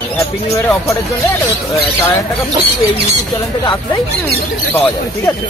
Happy new ইয়ারের অফারের জন্য 4000 টাকা এই ইউটিউব চ্যানেল থেকে আসলেই পাওয়া যাবে, ঠিক আছে।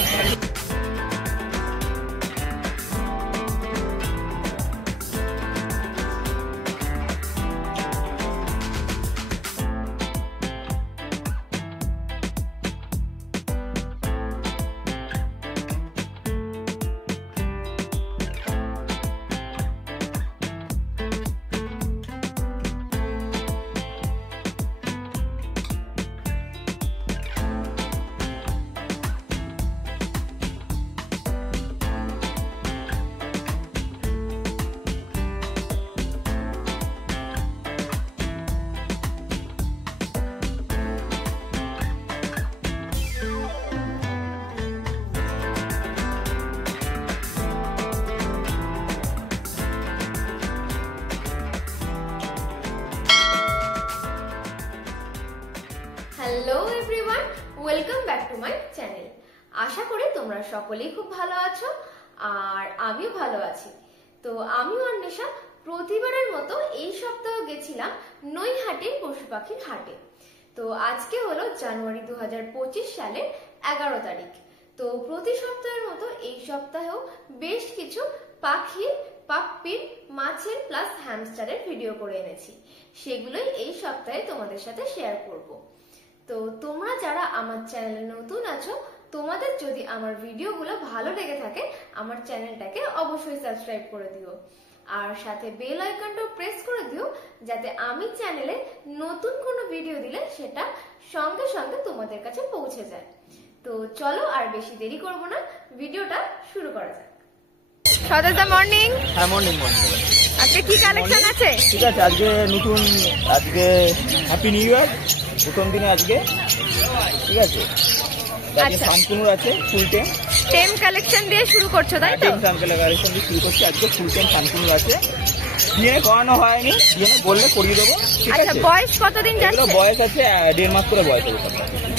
Hello everyone, welcome back to my channel. আশা করি তোমরা সকলেই খুব ভালো আছো আর আমিও ভালো আছি। তো আমি অন্বেষা প্রতিবারের মতো এই সপ্তাহ গেছিলাম নৈহাটির পশু পাখির হাটে। তো আজকে হলো জানুয়ারি 2025 সালের 11 তারিখ। তো প্রতি সপ্তাহের মতো এই সপ্তাহেও বেশ কিছু পাখির, পাপ্পির, মাছের প্লাস হ্যামস্টারের ভিডিও করে এনেছি। সেগুলোই এই সপ্তাহে তোমাদের সাথে শেয়ার করব। তো তোমরা যারা আমার চ্যানেলে নতুন আছো, তোমাদের যদি আমার ভিডিওগুলো ভালো লেগে থাকে আমার চ্যানেলটাকে অবশ্যই সাবস্ক্রাইব করে দিও আর সাথে বেল আইকনটাও প্রেস করে দিও, যাতে আমি চ্যানেলে নতুন কোনো ভিডিও দিলে সেটা সঙ্গে সঙ্গে তোমাদের কাছে পৌঁছে যায়। তো চলো আর বেশি দেরি করব না, ভিডিওটা শুরু করা যাক। সদাদা মর্নিং। হ্যাঁ, মর্নিং মর্নিং। আজকে কি কালেকশন আছে? ঠিক আছে, আজকে নতুন, আজকে হ্যাপি নিউ ইয়ার প্রথম দিনে আজকে, ঠিক আছে। সম্পূর্ণ আছে ফুল টেম কালেকশন দিয়ে শুরু করছো, তাই তো? টেম কালেকশন দিয়ে শুরু করছি আজকে, ফুল টেম সম্পূর্ণ আছে। ডিএনএ করানো হয়নি, ডিএনএ বললে করিয়ে দেবো, ঠিক আছে। বয়স কতদিন যাচ্ছে? বয়স আছে 1.5 মাস করে বয়স আছে।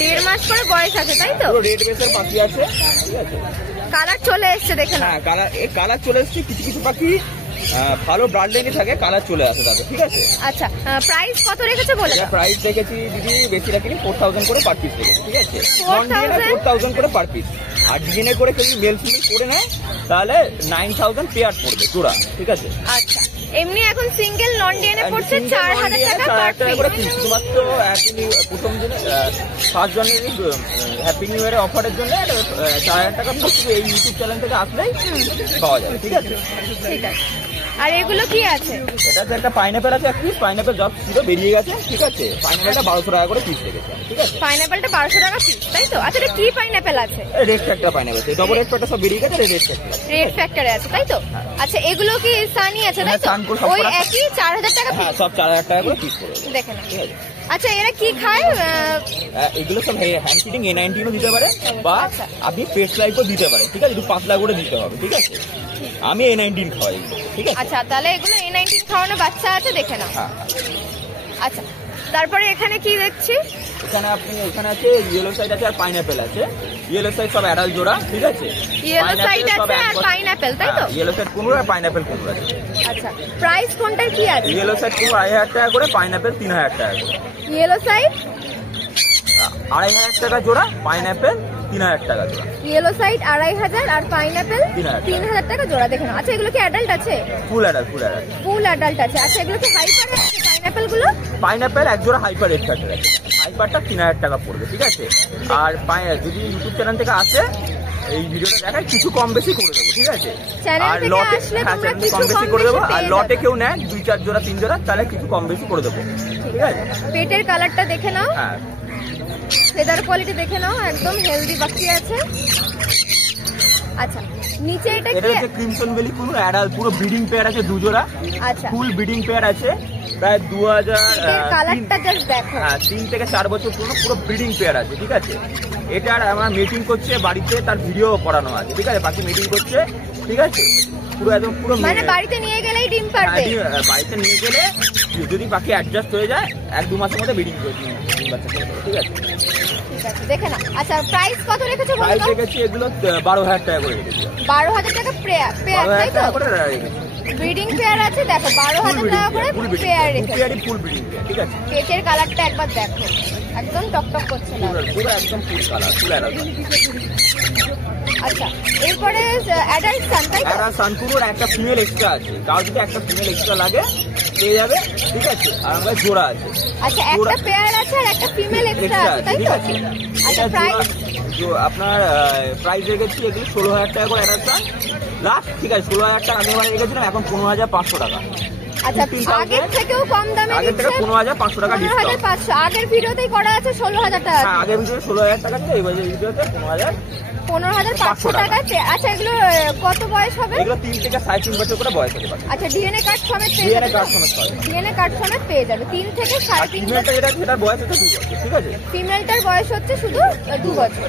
1.5 মাস করে বয়স আছে, তাই তো? রেড বেসের পাখি আছে, ঠিক আছে। কালার চলে এসছে, দেখে না? হ্যাঁ, কালার চলে এসছে। কিছু কিছু পাখি ভালো ব্রান্ড লেগে থাকে, কালার চলে আসে তাদের, ঠিক আছে। আচ্ছা, প্রাইস কত রেখেছে বলে? প্রাইস রেখেছি দিদি, বেশি রাখিনি, 4000 করে পার পিস রেখেছি, ঠিক আছে। 4000 করে পার পিস। আর ডিএনএ করে কেউ মেল ফিমেল করে নেয় তাহলে 9000 পেয়ার পড়বে জোড়া, ঠিক আছে। আচ্ছা, এমনি এখন সিঙ্গেল নন ডিএনএ পড়ছে 4000 টাকা পার পিস। শুধুমাত্র প্রথম দিনে ফার্স্ট জানুয়ারি হ্যাপি নিউ ইয়ারের অফারের জন্য 4000 টাকা এই ইউটিউব চ্যানেল থেকে আসলেই পাওয়া যাবে, ঠিক আছে। ঠিক আছে। আর এগুলো কি আছে? এটা একটা পাইনাপেল আছে, এক পিস পাইনাপেল জব ছিল বেরিয়ে গেছে, ঠিক আছে। পাইনাপেলটা 1200 টাকা করে পিস রেখেছে, ঠিক আছে। পাইনাপেলটা 1200 টাকা পিস, তাই তো? আচ্ছা, এটা কি পাইনাপেল আছে? রেড ফ্যাক্টর পাইনাপেল আছে, ডবল রেড ফ্যাক্টর সব বেরিয়ে গেছে, রেড ফ্যাক্টরে আছে, তাই তো? আচ্ছা, এগুলো কি সানি আছে, তাই তো? ওই একই 4000 টাকা পিস? হ্যাঁ, সব 4000 টাকা করে পিস পড়বে, দেখেন। ঠিক আছে। আচ্ছা, এরা কি খায়? এগুলো সব হ্যান্ড ফিডিং A19 ও দিতে পারে, বা আপনি পেট লাইফও দিতে পারেন, ঠিক আছে। একটু পাতলা করে দিতে হবে, ঠিক আছে। আমি A19 খাওয়াই, ঠিক আছে। আচ্ছা, তাহলে এগুলো A19 খাওয়ানো বাচ্চা আছে, দেখে না? হ্যাঁ। আচ্ছা, তারপরে এখানে কি দেখছি? এখানে আছে ইয়েলো সাইড আছে আর পাইনাপেল আছে। ইয়েলো সাইড সব অ্যাডাল্ট জোড়া, ঠিক আছে। ইয়েলো সাইড আছে আর পাইনাপেল, তাই তো? ইয়েলো সাইড কুনুর আর পাইনাপেল কুনুর আছে। আচ্ছা, প্রাইস কোনটার কি আছে? ইয়েলো সাইড কুনুর 2500 টাকা করে, পাইনাপেল 3000 টাকা করে। ইয়েলো সাইড 2500 টাকা জোড়া, পাইনাপেল 3000 টাকা জোড়া। ইয়েলো সাইড 2500 আর পাইনাপেল 3000 টাকা জোড়া, দেখুন। আচ্ছা, এগুলো কি অ্যাডাল্ট আছে? ফুল অ্যাডাল্ট আছে। আচ্ছা, এগুলো কি হাইপার আছে পাইনাপেল গুলো? পাইনাপেল এক জোড়া হাইপার রেড ফ্যাক্টর আছে, হাইপারটা 3000 টাকা পড়বে, ঠিক আছে। আর যদি ইউটিউব চ্যানেল থেকে আসে এই ভিডিওটা দেখায়, কিছু কম বেশি করে দেবো, ঠিক আছে। আর লটে কম বেশি করে দেবো, আর লটে কেউ নেয় 2-4 জোড়া 3 জোড়া, তাহলে কিছু কম বেশি করে দেবো, ঠিক আছে। পেটের কালারটা দেখে নাও, হ্যাঁ, ফেদার কোয়ালিটি দেখে নাও, একদম হেলদি বাকি আছে। আচ্ছা, নিচে এটা কি? এটা ক্রিমসন বেলি কুনুর অ্যাডাল্ট, পুরো ব্রিডিং পেয়ার আছে 2 জোড়া। আচ্ছা, ফুল ব্রিডিং পেয়ার আছে, প্রায় 2000। কালারটা জাস্ট দেখো। হ্যাঁ, 3 থেকে 4 বছর পুরো ব্রিডিং পেয়ার আছে, ঠিক আছে। এটার আমার মিটিং করছে বাড়িতে, তার ভিডিও করানো আছে, ঠিক আছে। পাখি মিটিং করছে, ঠিক আছে। পুরো একদম পুরো মানে বাড়িতে নিয়ে গেলেই ডিম পারবে। বাড়িতে নিয়ে গেলে যদি পাখি অ্যাডজাস্ট হয়ে যায় 1-2 মাসের মধ্যে ব্রিডিং করে ডিম বাচ্চা করে দেবে, ঠিক আছে? ঠিক আছে, দেখে না। আচ্ছা প্রাইস কত রেখেছো? প্রাইস রেখেছি এগুলো 12,000 টাকা করে রেখেছি। 12,000 টাকা পেয়ার, তাই তো? করে রেখেছি। ব্রিডিং পেয়ার আছে, দেখো 12,000 টাকা করে পেয়ার রেখেছি। ফুল ব্রিডিং, ঠিক আছে? পেটের কালারটা একবার দেখো, একদম টকটক করছে না, পুরো একদম ফুল কালার, ফুল অ্যাডাল্ট। আচ্ছা এরপরে অ্যাডাল্ট সান, তাই তো? অ্যাডাল্ট সান পুরোর একটা ফিমেল এক্সট্রা আছে, কারো যদি একটা ফিমেল এক্সট্রা লাগে পেয়ে যাবে, ঠিক আছে? আর আমরা জোড়া আছে। আচ্ছা একটা পেয়ার আছে আর একটা ফিমেল এক্সট্রা আছে, তাই তো? আচ্ছা প্রাইস আপনার প্রাইস রেখেছি এগুলো 16,000 টাকা করে অ্যাডাল্ট সান লাস্ট, ঠিক আছে? 16,000 টাকা আমি রেখেছিলাম, এখন 15,500 টাকা। আচ্ছা আগের থেকেও কম দামে আগের থেকে 15,500 টাকা ডিসকাউন্ট। 15,500 আগের ভিডিওতেই করা আছে 16,000 টাকা। হ্যাঁ আগের ভিডিওতে 16,000 টাকা ছিল, এই ভিডিওতে 15,500 টাকা। আচ্ছা এগুলো কত বয়স হবে? এগুলো 3 থেকে 3.5 বছর করে বয়স হতে পারে। আচ্ছা ডিএনএ কার্ড সমেত পেয়ে যাবে। ডিএনএ কার্ড সমেত পেয়ে যাবে 3 থেকে 3.5 বছর। এটার বয়স হচ্ছে 2 বছর, ঠিক আছে? ফিমেলটার বয়স হচ্ছে শুধু 2 বছর।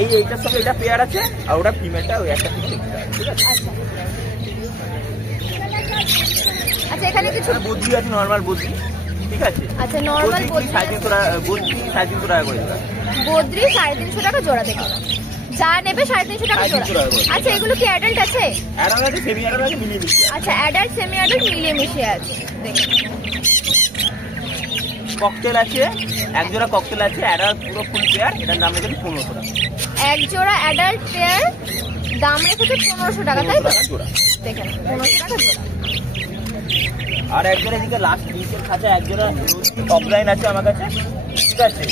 এইটার সঙ্গে এটা পেয়ার আছে, আর ওটা ফিমেলটা ওই একটা ফিমেল, ঠিক আছে? আচ্ছা আচ্ছা এখানে কিছু বদ্রি আছে, নরমাল বদ্রি, ঠিক আছে? আচ্ছা নরমাল বদ্রি 350 টাকা, বদ্রি 350 টাকা করে জোড়া। বদ্রি 350 টাকা জোড়া, দেখো যা নেবে 350 টাকা জোড়া। আচ্ছা এগুলো কি অ্যাডাল্ট আছে? অ্যাডাল্ট আছে, সেমি অ্যাডাল্ট আছে, মিলিয়ে মিশিয়ে। আচ্ছা অ্যাডাল্ট সেমি অ্যাডাল্ট মিলিয়ে মিশিয়ে আছে, দেখো। ককটেল আছে, এক জোড়া ককটেল আছে অ্যাডাল্ট পুরো ফুল পেয়ার, এটার দাম রেখেছি 1500 টাকা। এক জোড়া অ্যাডাল্ট পেয়ার দাম রেখেছে 1500 টাকা, তাই তো? দেখেন 1500 টাকা জোড়া। আর এক জোড়া এদিকে লাস্ট নিচের খাঁচা এক জোড়া অফলাইন আছে আমার কাছে, ঠিক আছে?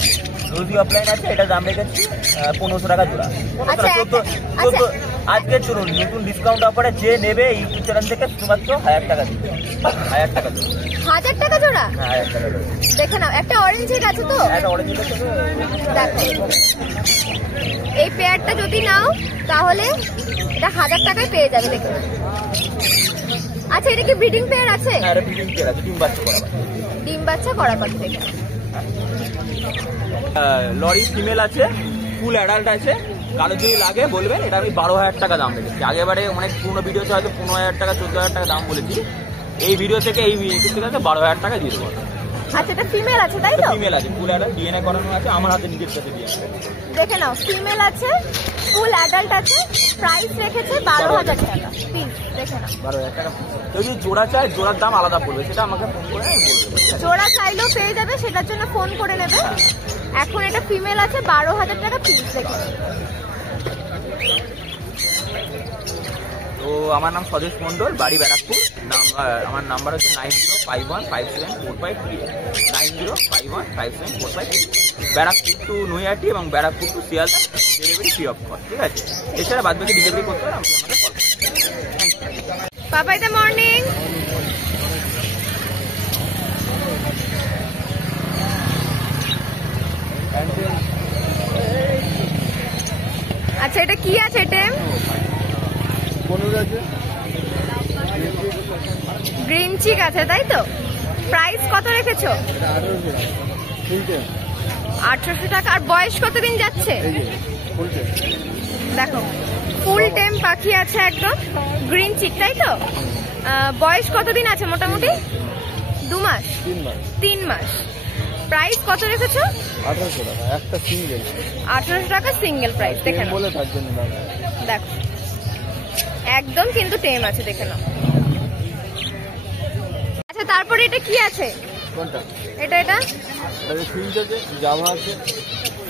রোজি অফলাইন আছে, এটার দাম রেখেছি 1500 টাকা জোড়া। আজকে চলুন নতুন ডিসকাউন্ট অফারে যে নেবে ইউটিউব চ্যানেল থেকে শুধুমাত্র 1000 টাকা দিবে। 1000 টাকা জোড়া। 1000 টাকা জোড়া? হ্যাঁ 1000 টাকা জোড়া। দেখে নাও একটা অরেঞ্জ হেড আছে তো? একটা অরেঞ্জ হেড আছে। দেখো এই পেয়ারটা যদি নাও তাহলে এটা 1000 টাকায় পেয়ে যাবে, দেখো। আচ্ছা এটা কি ব্রিডিং পেয়ার আছে? হ্যাঁ এটা ব্রিডিং পেয়ার আছে, ডিম বাচ্চা করা। ডিম বাচ্চা করা পাখি, দেখো। লরি ফিমেল আছে, ফুল অ্যাডাল্ট আছে, কারো যদি লাগে বলবেন। এটা আমি 12,000 টাকা দাম রেখেছি। আগেবারে অনেক পুরোনো ভিডিওতে হয়তো 15,000 টাকা 14,000 টাকা দাম বলেছি, এই ভিডিও থেকে এই ভিডিও থেকে 12,000 টাকা দিয়ে দেবো। আচ্ছা এটা ফিমেল আছে, তাই তো? ফিমেল আছে, ফুল অ্যাডাল্ট, ডিএনএ করানো আছে, আমার হাতে নিজের সাথে ডিএনএ। দেখে নাও ফিমেল আছে, ফুল অ্যাডাল্ট আছে, প্রাইস রেখেছে 12,000 টাকা পিস, দেখে নাও 12,000 টাকা। যদি জোড়া চাই জোড়ার দাম আলাদা পড়বে, সেটা আমাকে ফোন করে বলবে। জোড়া চাইলেও পেয়ে যাবে, সেটার জন্য ফোন করে নেবে। এখন এটা ফিমেল আছে 12,000 টাকা পিস, দেখে। তো আমার নাম স্বদেশ মন্ডল, বাড়ি ব্যারাকপুর। আমার নাম্বার হচ্ছে 9051574538, 9051574538। ব্যারাকপুর টু নৈহাটি এবং Barrackpore to Sealdah delivery free of cost, ঠিক আছে? এছাড়া বাদ বাকি ডেলিভারি করতে হবে আমাদের কল করতে। পাপাইদা মর্নিং। আচ্ছা এটা কি আছে? টেম গ্রিন চিক আছে, তাই তো? প্রাইস কত রেখেছো? 1800 টাকা। আর বয়স কতদিন যাচ্ছে? দেখো ফুল টেম পাখি আছে, একদম গ্রিন চিক, তাই তো? বয়স কতদিন আছে মোটামুটি? 2 মাস? 3 মাস। প্রাইস কত রেখেছো? 1800 টাকা একটা সিঙ্গেল। 1800 টাকা সিঙ্গেল প্রাইস, দেখে নাও। বলে তার জন্য দেখো একদম কিন্তু টেম আছে, দেখে নাও। আচ্ছা তারপরে এটা কি আছে? কোনটা? এটা এটা ফিঞ্চ আছে, জাভা আছে।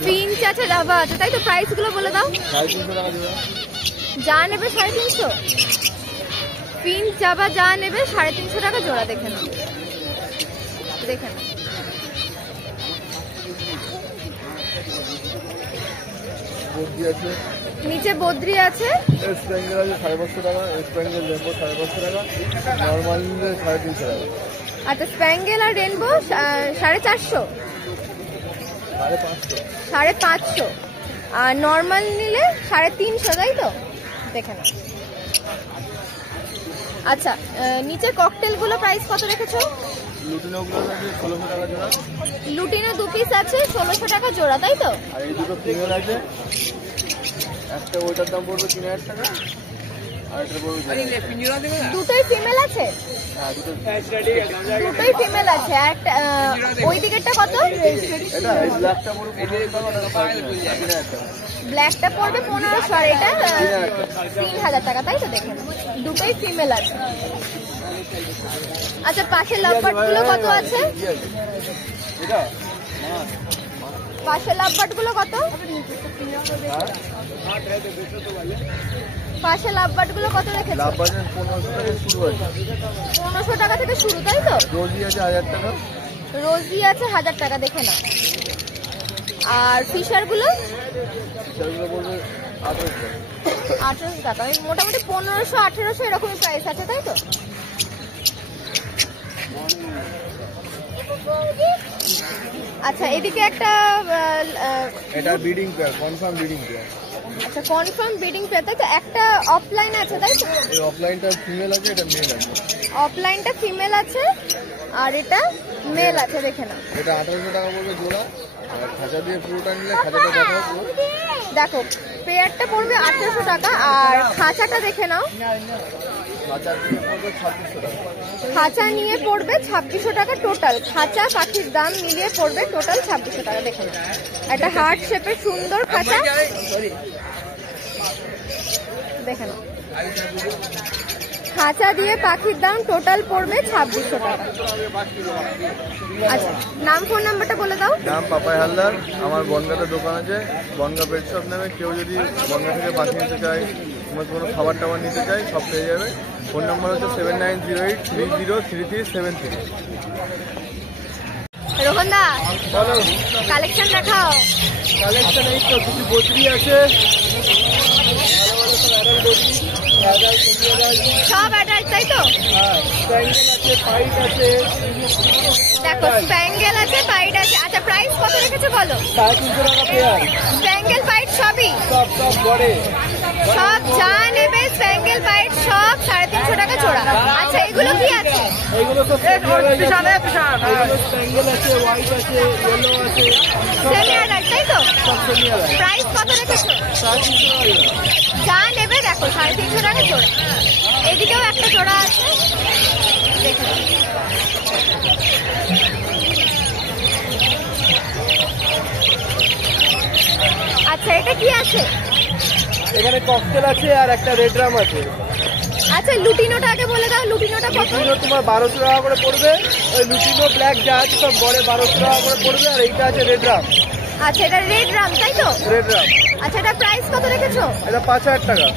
ফিঞ্চ আছে, জাভা আছে, তাই তো? প্রাইস গুলো বলে দাও। 350 টাকা দিবে। যা নেবে 350। ফিঞ্চ জাভা যা নেবে 350 টাকা জোড়া, দেখে নাও। দেখে নাও বদ্রি আছে, নিচে বদ্রি আছে, স্প্যাঙ্গেল আছে 550 টাকা, স্প্যাঙ্গেল রেনবো 550 টাকা, নরমাল নিলে 350 টাকা। আচ্ছা স্প্যাঙ্গেল আর রেনবো 450, 550। আর নর্মাল নিলে 350, তাই তো? দেখে নাও। আচ্ছা নিচে ককটেল গুলো প্রাইস কত রেখেছো? লুটিনো গুলো আছে 1600 টাকা জোড়া। লুটিনো 2 পিস আছে 1600 টাকা জোড়া, তাই তো? আর এই দুটো ফিমেল আছে, একটা ওইটার দাম পড়বে 3000 টাকা, দুটোই ফিমেল আছে? দুটোই ফিমেল আছে। আর ওই দিকেরটা কত? ব্ল্যাকটা পড়বে 1500 আর এটা 3000 টাকা, তাই তো? দেখেন দুটোই ফিমেল আছে। আচ্ছা পাশের লাভবার্ড গুলো কত আছে? পাশের লাভবার্ড গুলো কত? পাশে লাভবার্ড গুলো কত রেখেছে? 1500 টাকা থেকে শুরু, তাই তো? রোজি আছে 1000 টাকা। রোজি আছে 1000 টাকা, দেখে না। আর ফিশার গুলো? 1800 টাকা। মোটামুটি 1500 1800 এরকমই প্রাইস আছে, তাই তো? আচ্ছা এদিকে একটা এটা breeding pair, confirm breeding pair. আচ্ছা কনফার্ম ব্রিডিং পেয়ার, তাই তো? একটা অফলাইন আছে, তাই তো? এই অফলাইনটা ফিমেল আছে, এটা মেল আছে। অফলাইনটা ফিমেল আছে আর এটা মেল আছে, দেখে না। এটা 1800 টাকা পড়বে জোড়া। আর খাঁচা দিয়ে পুরোটা নিলে খাঁচাটা দেখো পুরো। দেখো পেয়ারটা পড়বে 1800 টাকা আর খাঁচাটা দেখে নাও। খাঁচা দিয়ে পড়বে 2600 টাকা। খাঁচা নিয়ে পড়বে 2600 টাকা টোটাল। খাঁচা পাখির দাম মিলিয়ে পড়বে টোটাল 2600 টাকা, দেখে নাও। একটা হার্ট শেপের সুন্দর খাঁচা, দেখে নাও। খাঁচা দিয়ে পাখির দাম টোটাল পড়বে 2600 টাকা। আচ্ছা নাম ফোন নাম্বারটা বলে দাও। নাম পাপাই হালদার, আমার বনগাঁতে দোকান আছে, বনগাঁ পেট শপ নামে। কেউ যদি বনগাঁ থেকে পাখি নিতে চায় কিংবা কোনো খাবার টাবার নিতে চায় সব পেয়ে যাবে। ফোন নাম্বার হচ্ছে 7908303373। রোহন দা বলো, কালেকশন দেখাও। কালেকশন এই তো কিছু বদ্রি আছে, সব অ্যাডাল্ট, তাই তো? হ্যাঁ স্প্যাঙ্গেল আছে, পাইট আছে। দেখো স্প্যাঙ্গেল আছে, পাইট আছে। আচ্ছা প্রাইস কত রেখেছো বলো? 350 টাকা পেয়ার। স্প্যাঙ্গেল পাইট সবই? সব গড়ে সব যা নেবে স্প্যাঙ্গেল পাইট সব 350 টাকা জোড়া। আচ্ছা এগুলো কি আছে? এইগুলো সব স্প্যাঙ্গেল আছে, হোয়াইট আছে, ইয়েলো আছে, সেমি অ্যাডাল্ট, তাই তো? সব সেমি আলাদা। প্রাইস কত রেখেছো? 350 টাকা। যা নেবে দেখো 350 টাকা জোড়া। এদিকেও একটা জোড়া আছে, দেখো। আচ্ছা এটা কি আছে? এখানে ককটেল আছে আর একটা রেড রাম আছে। আচ্ছা লুটিনোটা আগে বলে দাও, লুটিনোটা কত? লুটিনো তোমার 1200 টাকা করে পড়বে। ওই লুটিনো ব্ল্যাক যা আছে সব গড়ে 1200 টাকা করে পড়বে। আর এইটা আছে রেড রাম। আচ্ছা এটা রেড রাম, তাই তো? রেড রাম। আচ্ছা এটা প্রাইস কত রেখেছো? এটা 5000 টাকা।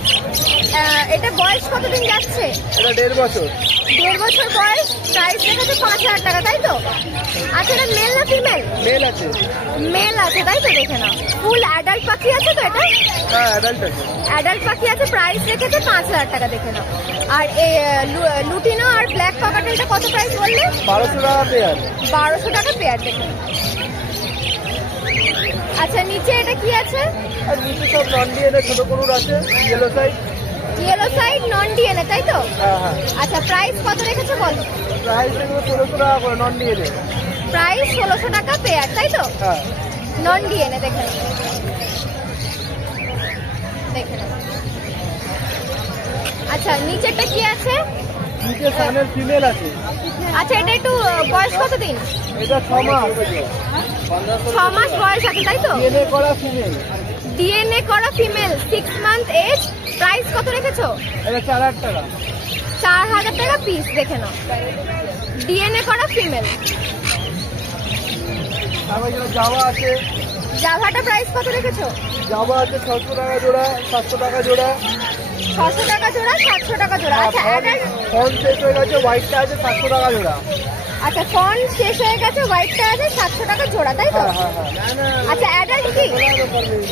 এটা বয়স কতদিন যাচ্ছে? এটা 1.5 বছর। 1.5 বছর বয়স, প্রাইস রেখেছো 5000 টাকা, তাই তো? আচ্ছা এটা মেল না ফিমেল? মেল আছে। মেল আছে, তাই তো? দেখে নাও। ফুল অ্যাডাল্ট পাখি আছে তো এটা? হ্যাঁ অ্যাডাল্ট আছে। অ্যাডাল্ট পাখি আছে, প্রাইস রেখেছে 5000 টাকা, দেখে নাও। আর এই লুটিনো আর ব্ল্যাক ককাটেলটা কত প্রাইস বললে? 1200 টাকা পেয়ার। 1200 টাকা পেয়ার, দেখে নাও। আচ্ছা নিচে এটা কি আছে? আর নিচে সব নন ডিএনএ ছোট গরুর আছে, yellow side. Yellow side non DNA, তাই তো? হ্যাঁ হ্যাঁ। আচ্ছা প্রাইস কত রেখেছো বলো? প্রাইস এগুলো 1600 টাকা করে নন ডিএনএ। প্রাইস 1600 টাকা পেয়ার, তাই তো? হ্যাঁ নন ডিএনএ, দেখে নাও। দেখে নাও। আচ্ছা নিচেরটা কি আছে? নিচে সানের ফিমেল আছে। আচ্ছা এটা একটু বয়স কতদিন? এটা 6 মাস। 6 মাস বয়স আছে, তাই তো? ডিএনএ করা ফিমেল। ডিএনএ করা ফিমেল, 6 মান্থ এজ। প্রাইস কত রেখেছো? এটা 4000 টাকা। 4000 টাকা পিস, দেখে নাও। ডিএনএ করা ফিমেল। তারপর যেটা জাভা আছে। জাভাটা প্রাইস কত রেখেছো? জাভা আছে 600 টাকা জোড়া, 700 টাকা জোড়া। 600 টাকা জোড়া, 700 টাকা জোড়া। আচ্ছা অ্যাডাল্ট? ফোন শেষ হয়ে গেছে, হোয়াইটটা আছে 700 টাকা জোড়া। আচ্ছা ফন শেষ হয়ে গেছে, হোয়াইটটা আছে 700 টাকা জোড়া, তাই তো? হ্যাঁ হ্যাঁ। আচ্ছা অ্যাডাল্ট কি?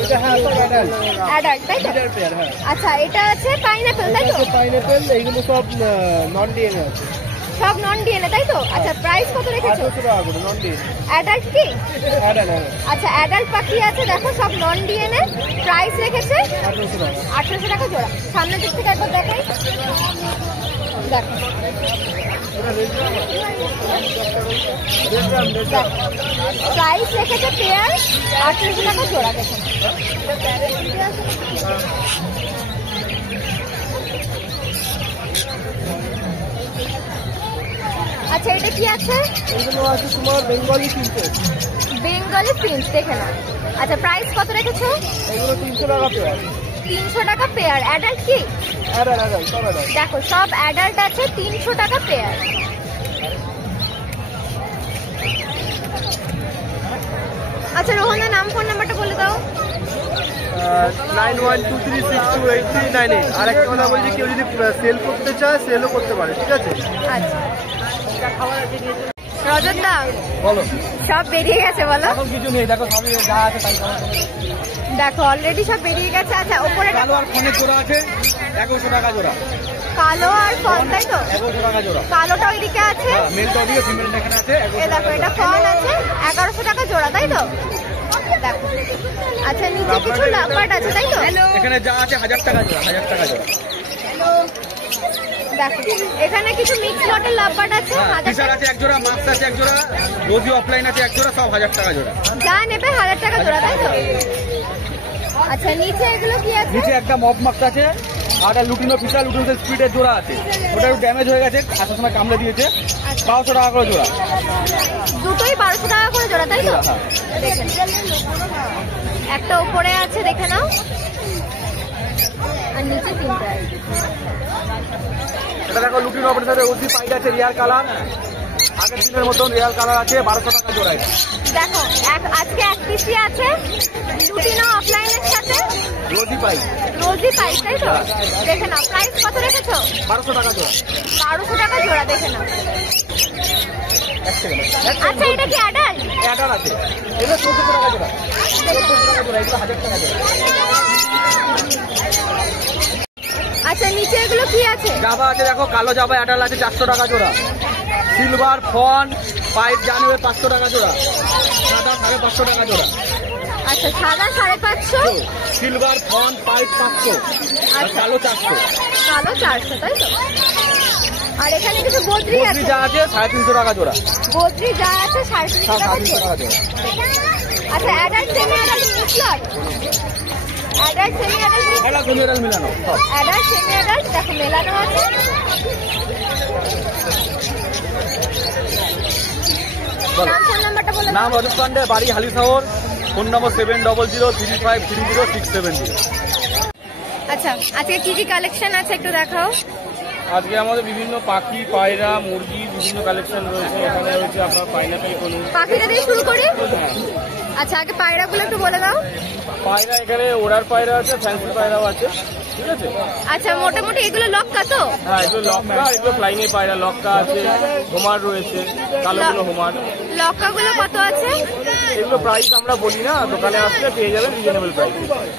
এটা হ্যাঁ সব অ্যাডাল্ট। অ্যাডাল্ট, তাই তো? Litre pair. হ্যাঁ আচ্ছা এটা আছে পাইনাপেল, তাই তো? পাইনাপেল, এইগুলো সব নন ডিএনএ আছে। সব নন ডিএনএ, তাই তো? আচ্ছা প্রাইস কত রেখেছো? 800 টাকা করে নন ডিএনএ। অ্যাডাল্ট কি? অ্যাডাল্ট। আচ্ছা অ্যাডাল্ট পাখি আছে, দেখো সব নন ডিএনএ। প্রাইস রেখেছে 800 টাকা। 800 টাকা জোড়া। সামনের দিক থেকে একবার দেখাই, দেখো। প্রাইস রেখেছে পেয়ার 800 টাকা জোড়া, দেখুন। আচ্ছা এটা কি আছে? এগুলো আছে তোমার বেঙ্গলি প্রিন্টেড। বেঙ্গলি প্রিন্ট দেখে না। আচ্ছা প্রাইস কত রেখেছো? এগুলো 300 টাকা পেয়ার। 300 টাকা পেয়ার। অ্যাডাল্ট কি? অ্যাডাল্ট সব অ্যাডাল্ট। দেখো সব অ্যাডাল্ট আছে, 300 টাকা পেয়ার। আচ্ছা রোহনের নাম ফোন নাম্বারটা বলে দাও। 9123628398। আর একটা কথা বলছি, কেউ যদি সেল করতে চায় সেলও করতে পারে, ঠিক আছে? আচ্ছা রজত দা বলো। সব বেরিয়ে গেছে বলো। এখন কিছু নেই, দেখো সবই যা আছে তাই। দেখো অলরেডি সব বেরিয়ে গেছে। আচ্ছা উপরে কালো আর ফোনের জোড়া আছে 1100 টাকা জোড়া। কালো আর ফন তাই তো? 1100 টাকা জোড়া। কালোটা ওইদিকে আছে, মেলটা ওদিকে, ফিমেলটা এখানে আছে। এই দেখো এটা ফন আছে 1100 টাকা জোড়া তাই তো? দেখো আচ্ছা নিচে কিছু লাভবার্ড আছে তাই তো? এখানে যা আছে 1000 টাকা জোড়া, 1000 টাকা জোড়া। দেখো এখানে কিছু মিক্স লটের লাভবার্ড আছে, ফিশার আছে এক জোড়া, মাস্ক আছে এক জোড়া, রোজি অফলাইন আছে এক জোড়া, সব 1000 টাকা জোড়া। যা নেবে 1000 টাকা জোড়া তাই তো? আচ্ছা নিচে এগুলো কি আছে? নিচে একটা মপ মাস্ক আছে, আর একটা লুটিনো ফিশার, লুটিনো স্পিডের জোড়া আছে। ওটা একটু ড্যামেজ হয়ে গেছে, আসার সময় কামড়ে দিয়েছে। 1200 টাকা করে জোড়া। দুটোই 1200 টাকা করে জোড়া তাই তো? দেখেন একটা উপরে আছে দেখে নাও, আর নিচে তিনটা আছে। এটা দেখো লুটিনো অপারেটরে ওজি পাইড আছে, রিয়াল কালার, আগের দিনের মতন রিয়াল কালার আছে, 1200 টাকা জোড়া। দেখো আজকে এক পিসি আছে লুটিনো অফলাইনের সাথে রোজি পাইড, রোজি পাইস তাই তো? দেখে নাও প্রাইস কত রেখেছো? 1200 টাকা জোড়া। 1200 টাকা জোড়া দেখে নাও। আচ্ছা এটা কি অ্যাডাল্ট? অ্যাডাল আছে, এগুলো 1400 টাকা জোড়া। 1400 টাকা জোড়া, এগুলো 1000 টাকা জোড়া। আচ্ছা নিচে এগুলো কি আছে? জাভা আছে দেখো, কালো জাভা অ্যাডাল আছে 400 টাকা জোড়া। সিলভার ফন পাইপ জানুয়ে 500 টাকা জোড়া। সাদা 550 টাকা জোড়া। আচ্ছা সাদা 550, সিলভার ফন পাইপ 500, আর আচ্ছা কালো 400। কালো 400 তাই তো? আর এখানে কিছু বদ্রি বদ্রি আছে, যা আছে 350 টাকা জোড়া। বদ্রি যা আছে 350 টাকা 350 জোড়া। টাকা জোড়া। আচ্ছা adult semi adult mixed, adult semi adult, এটা জেনারেল মিলানো সব। অ্যাডাল্ট সেমি অ্যাডাল্ট দেখো মেলানো আছে। নাম ফোন নাম্বারটা বলে দাও। নাম রজত পান্ডে, বাড়ি হালিশহর, ফোন নম্বর 7003535670। আচ্ছা আজকে কি কি কালেকশন আছে একটু দেখাও। আজকে আমাদের বিভিন্ন পাখি, পায়রা, মুরগি বিভিন্ন কালেকশন রয়েছে। এখানে রয়েছে আপনার পাইনাপেল কলু। পাখিটা দিয়ে শুরু করি। আচ্ছা আগে পায়রাগুলো একটু বলে দাও। পায়রা এখানে ওড়ার পায়রা আছে, ফ্যান্সি পায়রাও আছে, ঠিক আছে? আচ্ছা মোটামুটি এগুলো লক্কা তো? হ্যাঁ এগুলো লক্কা, এগুলো ফ্লাইংয়ের পায়রা। লক্কা আছে, হোমার রয়েছে, কালোগুলো হোমার। লক্কাগুলো কত আছে? এগুলো প্রাইস আমরা বলি না, দোকানে আসলে পেয়ে যাবেন রিজনেবল প্রাইস।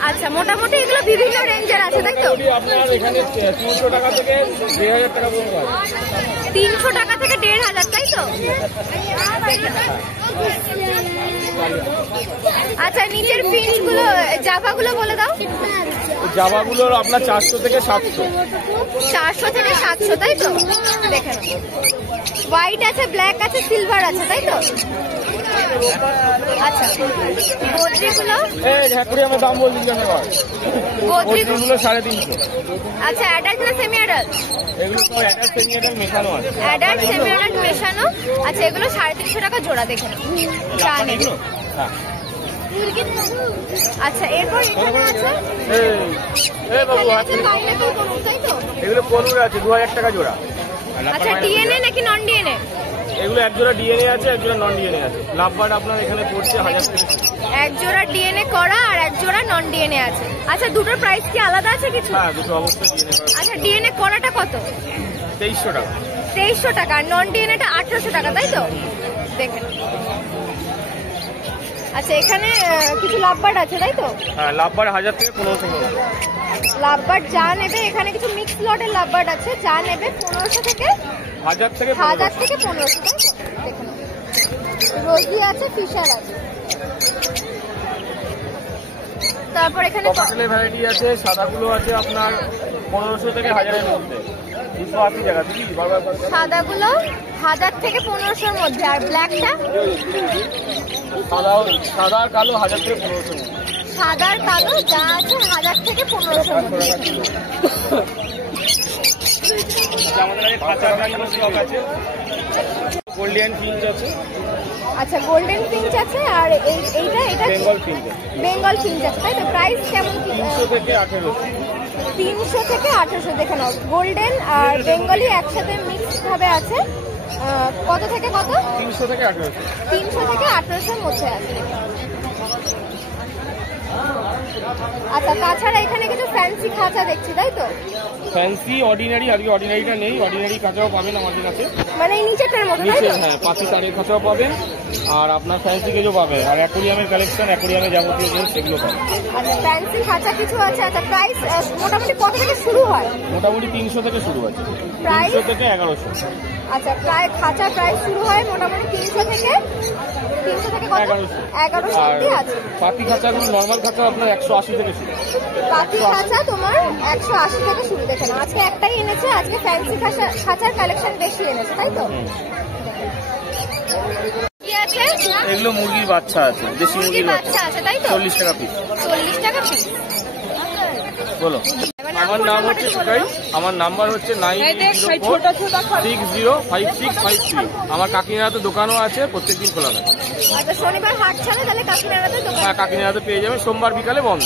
আচ্ছা মোটামুটি এগুলো বিভিন্ন রেঞ্জের আছে তাই তো? আপনার এখানে 300 টাকা থেকে 1500 টাকা পর্যন্ত আছে। 300 টাকা থেকে 1500 তাই তো? আচ্ছা নিচের ফিন্স গুলো, জাভাগুলো বলে দাও। জামাগুলোর আপনার 400 থেকে 700। 400 থেকে 700 তাই তো? দেখে নাও হোয়াইট আছে, ব্ল্যাক আছে, সিলভার আছে তাই তো? আচ্ছা বদ্রিগুলো, এই ঝাঁকুড়ি আমার দাম বলছি কেন এবার? বদ্রিগুলো 350। আচ্ছা অ্যাডাল্ট না সেমি অ্যাডাল্ট? এগুলো সব অ্যাটাচ সেমি অ্যাটাচ মেশানো আছে। অ্যাডাল্ট সেমি অ্যাডাল্ট মেশানো। আচ্ছা এগুলো 350 টাকা জোড়া দেখে নাও। যা নেবে। হ্যাঁ আচ্ছা এরপর এখানে আছে, এই বাবু এখানে আছে, আছে পাইনাপেল কোন তাই তো? এগুলো পনেরো আছে, 2000 টাকা জোড়া। আচ্ছা ডিএনএ নাকি নন ডিএনএ? এগুলো এক জোড়া ডিএনএ আছে, এক জোড়া নন ডিএনএ আছে। লাভবার্ড আপনার এখানে পড়ছে 1000 থেকে। এক জোড়া ডিএনএ করা আর এক জোড়া নন ডিএনএ আছে। আচ্ছা দুটোর প্রাইস কি আলাদা আছে কিছু? হ্যাঁ দুটো অবশ্যই ডিএনএ করা। আচ্ছা ডিএনএ করাটা কত? 2300 টাকা। 2300 টাকা। আর নন ডিএনএটা 1800 টাকা তাই তো? দেখেন আচ্ছা এখানে কিছু লাভবার্ড আছে তাই তো? হ্যাঁ লাভবার্ড 1000 থেকে 1500 টাকা। লাভবার্ড যা নেবে, এখানে কিছু মিক্স লটের লাভবার্ড আছে, যা নেবে 1500 থেকে 1000 থেকে 1500 তাই তো? দেখুন রোজি আছে, ফিশার আছে। তারপর এখানে কপাটেলের ভ্যারাইটি আছে, সাদাগুলো আছে আপনার 1500 থেকে 1000 এর মধ্যে। 280 টাকা দিদি বারবার। সাদাগুলো 1000 থেকে 1500 এর মধ্যে, আর ব্ল্যাকটা সাদা আর কালো 1000 থেকে 1500। সাদা আর কালো যা আছে 1000 থেকে 1500 এর মধ্যে। আমাদের কাছে খাঁচা স্টক আছে, গোল্ডেন ফিঞ্চ আছে। আচ্ছা, গোল্ডেন ফিঞ্চ আছে, আর এইটা বেঙ্গল ফিঞ্চ। বেঙ্গল ফিঞ্চ আছে, তাই তো? প্রাইস কেমন কি? 300 থেকে 1800। 300 থেকে 1800। দেখে নাও, গোল্ডেন আর বেঙ্গলি একসাথে মিক্সড ভাবে আছে। কত থেকে কত? 300 থেকে 1800। 300 থেকে 1800 মধ্যে আছে। আচ্ছা, তাছাড়া এখানে কিছু ফ্যান্সি খাঁচা দেখছি, তাই তো? ফ্যান্সি, অর্ডিনারি, আজকে অর্ডিনারিটা নেই, অর্ডিনারি খাঁচাও পাবেন আমাদের কাছে। মানে এই নিচেরটার মতো, তাই নিচে তো? হ্যাঁ, পাখি তারের খাঁচাও পাবেন, আর আপনার ফ্যান্সি কেজও পাবেন, আর অ্যাকোরিয়ামের কালেকশন, অ্যাকোরিয়ামে যাবতীয় জিনিস সেগুলো পাবেন। আচ্ছা, ফ্যান্সি খাঁচা কিছু আছে। আচ্ছা, প্রাইস মোটামুটি কত থেকে শুরু হয়? মোটামুটি 300 থেকে শুরু আছে, প্রাইস 300 থেকে 1100। আচ্ছা, প্রায় খাঁচার প্রাইস শুরু হয় মোটামুটি 300 থেকে কত? 1100 অবধি আছে। পাতি খাঁচাগুলো, নর্মাল খাঁচা আপনার 180 থেকে শুরু। পাতি খাঁচা তোমার 180 থেকে শুরু। দেখে না, আজকে একটাই এনেছে, আজকে ফ্যান্সি খাঁচার কালেকশন বেশি এনেছে, তাই তো? কি আছে? এগুলো মুরগির বাচ্চা আছে, দেশি মুরগির বাচ্চা আছে, তাই তো? 40 টাকা পিস। 40 টাকা পিস। বলো। আমার নাম হচ্ছে সুকাই, আমার নাম্বার হচ্ছে 9046056553। আমার কাকিনাড়াতে দোকানও আছে, প্রত্যেকদিন খোলা থাকে। আচ্ছা, শনিবার হাট ছাড়া তাহলে কাকিনাড়াতে দোকান? হ্যাঁ, কাকিনাড়াতে পেয়ে যাবেন, সোমবার বিকালে বন্ধ।